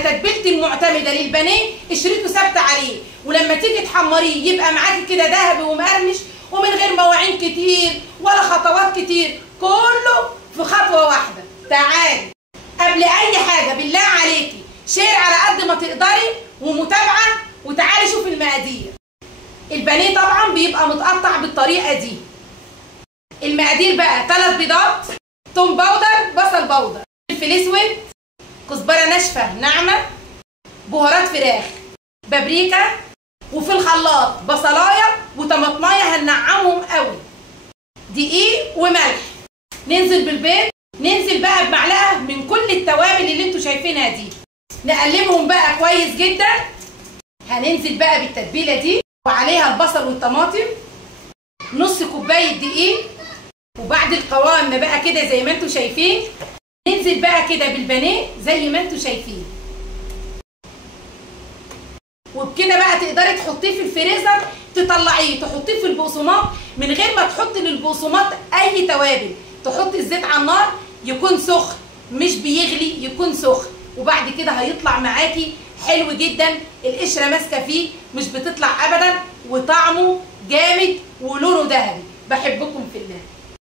على تتبيلتي المعتمده للبانيه، قشرته ثابته عليه، ولما تيجي تحمريه يبقى معاكي كده ذهبي ومقرمش ومن غير مواعين كتير ولا خطوات كتير، كله في خطوه واحده. تعالي قبل اي حاجه بالله عليكي شير على قد ما تقدري ومتابعه، وتعالي شوفي المقادير. البانيه طبعا بيبقى متقطع بالطريقه دي. المقادير بقى 3 بيضات، توم باودر، بصل باودر، فلفل اسود، كزبره ناشفه ناعمه، بهارات فراخ، بابريكا، وفي الخلاط بصلايه وطماطمايه هننعمهم قوي، دقيق وملح. ننزل بالبيض، ننزل بقى بمعلقه من كل التوابل اللي انتوا شايفينها دي، نقلبهم بقى كويس جدا. هننزل بقى بالتتبيله دي وعليها البصل والطماطم، نص كوبايه دقيق، وبعد القوام بقى كده زي ما انتوا شايفين ننزل بقى كده بالبانيه زي ما انتوا شايفين. وبكده بقى تقدري تحطيه في الفريزر، تطلعيه تحطيه في البقسماط من غير ما تحطي للبقسماط اي توابل. تحطي الزيت على النار يكون سخن، مش بيغلي، يكون سخن، وبعد كده هيطلع معاكي حلو جدا، القشره ماسكه فيه مش بتطلع ابدا، وطعمه جامد ولونه ذهبي. بحبكم في الله.